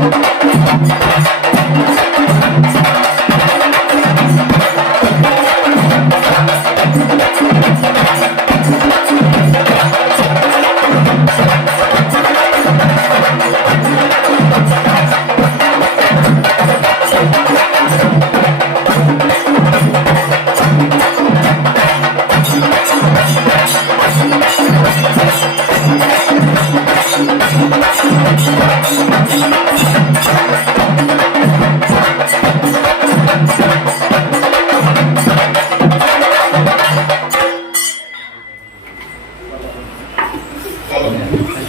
Thank you.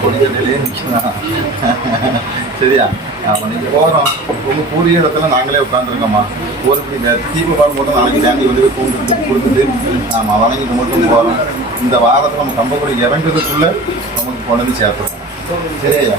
கொஞ்ச நிலையே நிற்கலாம் சரியா? ஆமாம் நீங்கள் போகிறோம் உங்கள் பூரிய இடத்துல நாங்களே உட்காந்துருக்கோம்மா ஒரு இந்த தீப பால் போட்டு நாளைக்கு தாண்டி வந்து போய் கூண்டு கொடுத்துட்டு ஆமாம் வணங்கி கும்பிட்டு போகிறோம் இந்த வாரத்தில் நம்ம கம்பக்குடி இறங்குறதுக்குள்ளே நமக்கு கொண்டு வந்து சேர்த்துருக்கோம் சரியா?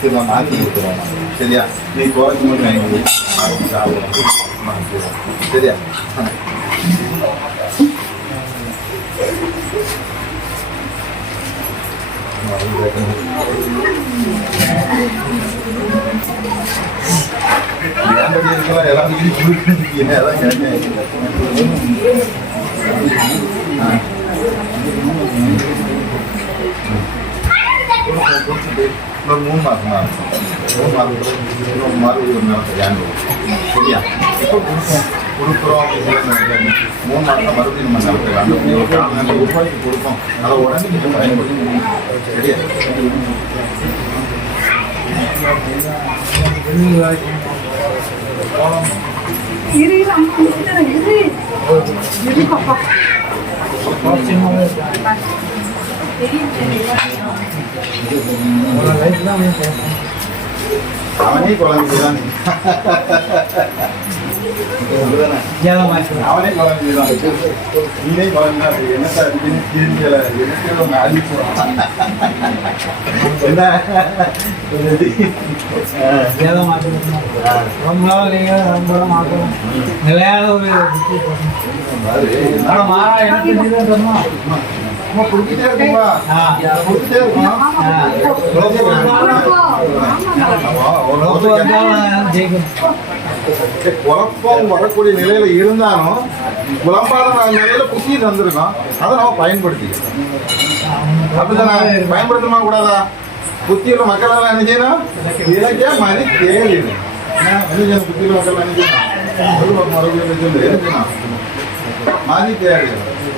சரி நான் மாற்றி கொடுத்துருவோம் சரியா நீ குறைச்சி மட்டும் வாங்கி மாற்றி சாப்பிடுவோம் சரியா இருக்கலாம் எல்லாம் கொடுக்குறீங்க அதான் கேட்டேன் இன்னொரு மூணு மாதமா இருக்கும் மூணு மாதம் இன்னொரு மாதம் ஒரு நேரத்தை ஏண்டு சரியா இப்போ கொடுப்போம் கொடுக்குறோம் அப்படின்னு நினைக்கிறேன் மூணு மாதம் மறுபடியும் நம்ம நிலத்தை அந்த ஒரு காலம் ரூபாய்க்கு கொடுப்போம் அதை உடனே நீங்கள் பயன்படுத்தணும் சரியா இரு இரு அம்மா வந்துடுறேன். இரு இரு பாப்பா அவனே குழந்தைதான் அவனே குழந்தைதான். நீனே குழந்தை. என்ன சார்? இதுன்னு தெரியல எனக்கு ஒன்று அழிச்சுடுவான் என்ன? ரொம்ப நாள் நீங்க ரொம்ப மாற்றணும் நிலையான ஒரு மாறா எனக்கு அம்மா கொடுத்துட்டே இருக்குமா? கொடுத்துட்டே இருக்கும்? குழப்பம் வரக்கூடிய நிலையில இருந்தாலும் குழம்பாத நிலையில புத்தி தந்திருக்கோம் அதை நம்ம பயன்படுத்திக்கணும். அப்படிதானே பயன்படுத்தணுமா கூடாதா? புத்தியுள்ள மக்கள் எல்லாம் என்ன செய்யணும்? இலக்கிய மாதிரி செய்யணும்? புத்தியுள்ள மக்கள் என்ன செய்யணும்? மறுபடியும் மாதிரி தேடி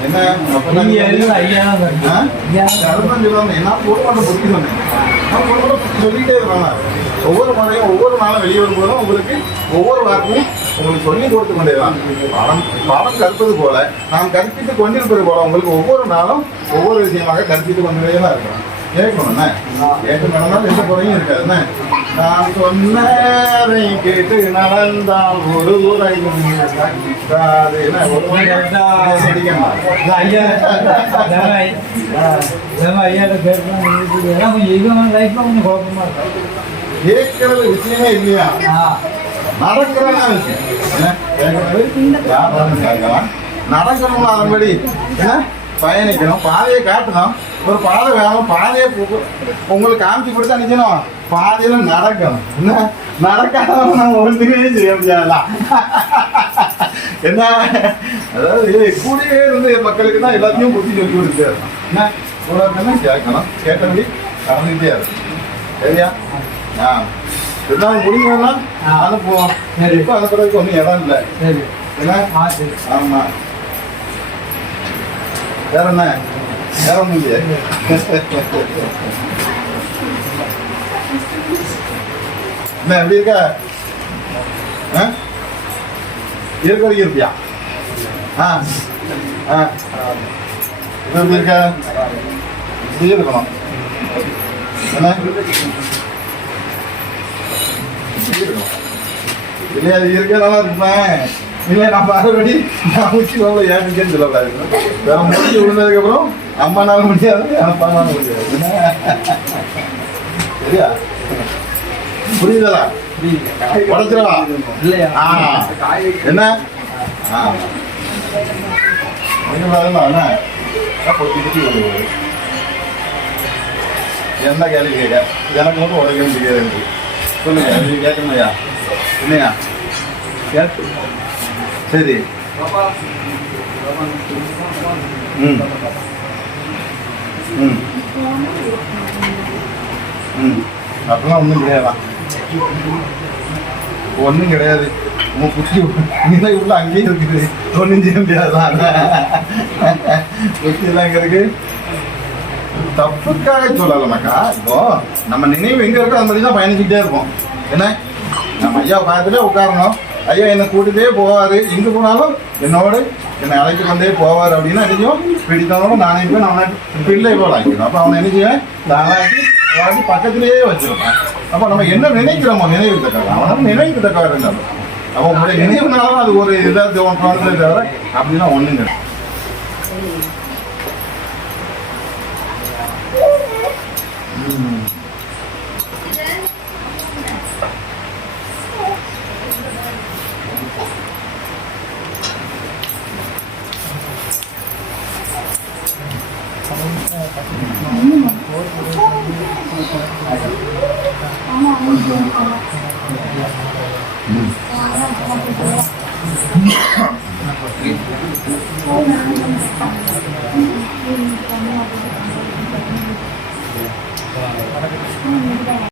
என்ன. என்ன? குடும்பத்தை புத்தி சொன்னேன். சொல்லிட்டே இருக்காங்க. ஒவ்வொரு முறையும் ஒவ்வொரு நாளும் வெளியே வரும்போதும் உங்களுக்கு ஒவ்வொரு வார்த்தையும் உங்களுக்கு சொல்லி கொடுத்து கொண்டே தான். பாடம் பாடம் கற்பது போல நாம் கற்பித்து கொண்டிருப்பது போல உங்களுக்கு ஒவ்வொரு நாளும் ஒவ்வொரு விஷயமாக கற்பித்து கொண்டே தான் இருக்கிறோம். கேட்கணும் என்ன? கேட்டு நடந்தால் எந்த குறையும் இருக்காது என்ன? நான் சொன்னதை கேட்டு நடந்தால் ஒரு உரையும் கேட்கறது விஷயமே இல்லையா? நடக்கிறதா விஷயம் நடக்கணும்னா அதன்படி என்ன? பயணிக்கணும். பாதையை காட்டணும். ஒரு பாதை வேணும். பாதையை உங்களுக்கு காமிச்சு கொடுத்தா நினைக்கணும் பாதையில நடக்கணும். என்ன? நடக்காதவங்க நம்ம ஒன்றுமே செய்ய முடியாதுல என்ன? அதாவது கூடவே இருந்து மக்களுக்கு தான் எல்லாத்தையும் புத்தி சொல்லி கொடுத்தாரு என்ன? கூட இருந்தா கேட்கணும். கேட்டபடி நடந்துகிட்டே இருக்கும் சரியா? ஆ. இருந்தாலும் முடியும்னா அனுப்புவோம் சரி. இப்போ அனுப்புறதுக்கு ஒன்றும் இடம் இல்லை. சரி. என்ன? ஆ சரி. ஆமா. வேற என்ன? வேற இல்லையே என்ன எப்படி இருக்க? ஆ? இருக்க வரைக்கும் இருப்பியா? ஆ ஆ எப்படி இருக்க? இப்படியே இருக்கணும். என்ன? இப்படியே இல்லையா அது இருக்கனால இருப்பேன் இல்லை நான் மறுபடி நான் முச்சி வரல சொல்லக்கூடாது. வேற முடிஞ்சு விழுந்ததுக்கப்புறம் முடியாது அப்பானால முடியாது. சரியா? புரியுதா உடச்சிடவா என்ன? என்ன? கேள்வி கேட்க? எனக்கு மட்டும் உடைக்க எனக்கு. சொல்லுங்க நீங்க கேட்கணும்யா? என்னையா? கேட்டு. சரி. ம். ம். ம். அப்படிலாம் ஒன்றும் கிடையாதான் ஒன்றும் கிடையாது. உன் குச்சி நிலை உள்ள அங்கேயே இருக்குது. ஒன்றும் செய்ய முடியாதுதான் குச்சி எல்லாம் இங்கே இருக்கு. தப்புக்காக சொல்லலமாக்கா இப்போ நம்ம நினைவு எங்கே இருக்கோ அந்த மாதிரி தான் பயணிச்சுட்டே இருப்போம். என்ன? நம்ம ஐயா பார்த்துட்டே உட்காரணும். ஐயா என்னை கூட்டிகிட்டே போவார். எங்கே போனாலும் என்னோடு என்னை அழைச்சி கொண்டே போவார் அப்படின்னா நினைக்கும் பிடித்தவனோட நானே போய் நான் பிள்ளை போல ஆக்கிடும் அப்போ அவனை என்ன செய்வேன்? நானாக்கி அதாவது பக்கத்திலேயே வச்சிருப்பான். அப்போ நம்ம என்ன நினைக்கிறோமோ நினைவு தக்கவா அவனும் நினைவு தக்கவா இருந்தாலும் அப்போ உங்களுடைய நினைவுனாலும் அது ஒரு இதாக தோன்றதே தவிர அப்படின்னா ஒன்றுங்க Thank いいね。